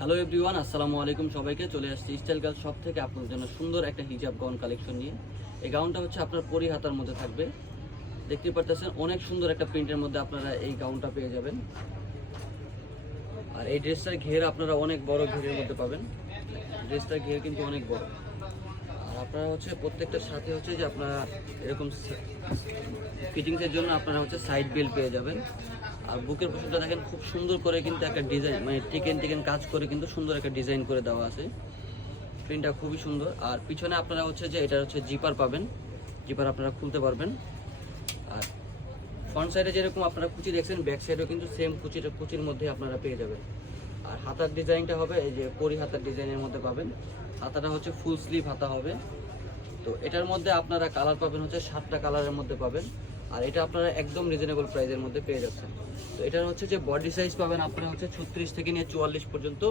Hello everyone, আসসালামু আলাইকুম। সবাইকে চলে আসছি স্টাইল গার্ল শপ থেকে আপনাদের জন্য সুন্দর একটা হিজাব গাউন কালেকশন নিয়ে। এই গাউনটা হচ্ছে আপনার পরি হাতার মধ্যে থাকবে। দেখতে পারতেছেন অনেক সুন্দর একটা প্রিন্টের মধ্যে আপনারা এই গাউনটা পেয়ে যাবেন। আর এই ড্রেসটার ঘের আপনারা অনেক বড় ঘেরের মধ্যে পাবেন। ড্রেসটার ঘের কিন্তু অনেক বড়। আর আপনারা হচ্ছে প্রত্যেকটার সাথে হচ্ছে যে আপনারা এরকম ফিটিংসের জন্য আপনারা হচ্ছে সাইড বেল্ট পেয়ে যাবেন। আর বুকের পোশাকটা দেখেন খুব সুন্দর করে কিন্তু একটা ডিজাইন, মানে টিকেন কাজ করে কিন্তু সুন্দর একটা ডিজাইন করে দেওয়া আছে। প্রিন্টটা খুবই সুন্দর। আর পিছনে আপনারা হচ্ছে যে এটা হচ্ছে জিপার পাবেন, জিপার আপনারা খুলতে পারবেন। আর ফ্রন্ট সাইডে যেরকম আপনারা কুচি দেখছেন, ব্যাক সাইডেও কিন্তু সেম কুচির মধ্যে আপনারা পেয়ে যাবেন। আর হাতার ডিজাইনটা হবে এই যে পরি হাতার ডিজাইনের মধ্যে পাবেন। হাতাটা হচ্ছে ফুল স্লিভ হাতা হবে। তো এটার মধ্যে আপনারা কালার পাবেন হচ্ছে 7টা কালারের মধ্যে পাবেন। আর এটা আপনারা একদম রিজনেবল প্রাইসের মধ্যে পেয়ে যাচ্ছেন। তো এটার হচ্ছে যে বডি সাইজ পাবেন আপনারা হচ্ছে 36 থেকে নিয়ে 44 পর্যন্ত।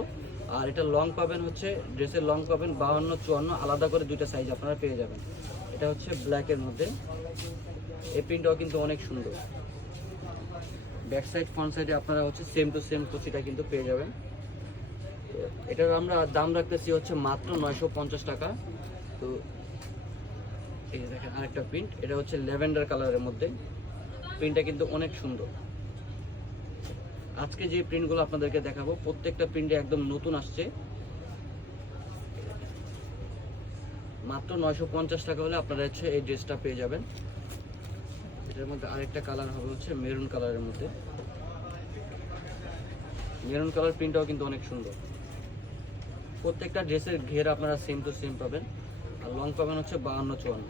আর এটা লং পাবেন হচ্ছে, ড্রেসের লং পাবেন 52, 54, আলাদা করে দুইটা সাইজ আপনারা পেয়ে যাবেন। এটা হচ্ছে ব্ল্যাকের মধ্যে। এই প্রিন্টটাও কিন্তু অনেক সুন্দর। ব্যাক সাইড ফ্রন্ট সাইডে আপনারা হচ্ছে সেম টু সেম কুচিটা কিন্তু পেয়ে যাবেন। তো এটার আমরা দাম রাখতেছি হচ্ছে মাত্র 950 টাকা। তো এই যে দেখেন আরেকটা প্রিন্ট, এটা হচ্ছে ল্যাভেন্ডার কালারের মধ্যে। প্রিন্টটা কিন্তু অনেক সুন্দর। আজকে যে প্রিন্টগুলো আপনাদেরকে দেখাবো প্রত্যেকটা প্রিন্টে একদম নতুন আসছে। মাত্র 950 টাকা হলে আপনারা হচ্ছে এই ড্রেসটা পেয়ে যাবেন। এটার মধ্যে আরেকটা কালার হবে হচ্ছে মেরুন কালারের মধ্যে। মেরুন কালার প্রিন্টটাও কিন্তু অনেক সুন্দর। প্রত্যেকটা ড্রেসের ঘের আপনারা সেম টু সেম পাবেন। আর লং পাবেন হচ্ছে 52, 54।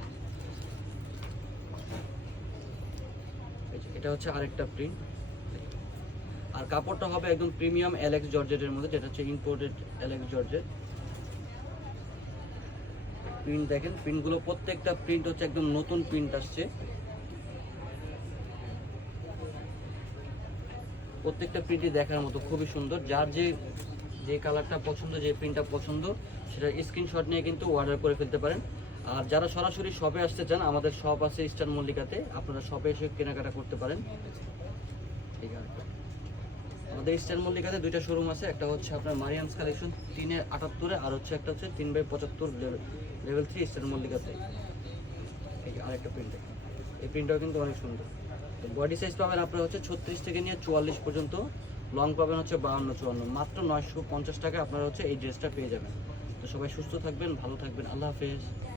এটা হচ্ছে আরেকটা প্রিন্ট। আর কাপড়টা হবে একদম প্রিমিয়াম এলেক্স জর্জেটের মধ্যে, যেটা হচ্ছে ইম্পোর্টেড এলেক্স জর্জেট। প্রিন্ট দেখেন, প্রিন্টগুলো প্রত্যেকটা প্রিন্ট হচ্ছে একদম নতুন প্রিন্ট আসছে। প্রত্যেকটা প্রিন্টই দেখার মতো খুবই সুন্দর। যার যে কালারটা পছন্দ, যে প্রিন্টটা পছন্দ, সেটা স্ক্রিনশট নিয়ে কিন্তু অর্ডার করে ফেলতে পারেন। আর যারা সরাসরি শপে আসতে চান, আমাদের শপ আছে ইস্টার্ন মল্লিকাতে, আপনারা শপে এসে কেনাকাটা করতে পারেন। ঠিক আছে, আমাদের ইস্টার্ন মল্লিকাতে দুইটা শোরুম আছে। একটা হচ্ছে আপনার মারিয়ামস কালেকশন 3-78, আর হচ্ছে একটা হচ্ছে 3/75 লেভেল 3 ইস্টার্ন মল্লিকাতে। এই আরেকটা প্রিন্ট, এই প্রিন্টটাও কিন্তু অনেক সুন্দর। তো বডি সাইজ পাবেন আপনারা হচ্ছে 36 থেকে নিয়ে 44 পর্যন্ত। লং পাবেন হচ্ছে 52, 54। মাত্র 950 টাকা আপনারা হচ্ছে এই ড্রেসটা পেয়ে যাবেন। তো সবাই সুস্থ থাকবেন, ভালো থাকবেন। আল্লাহ হাফেজ।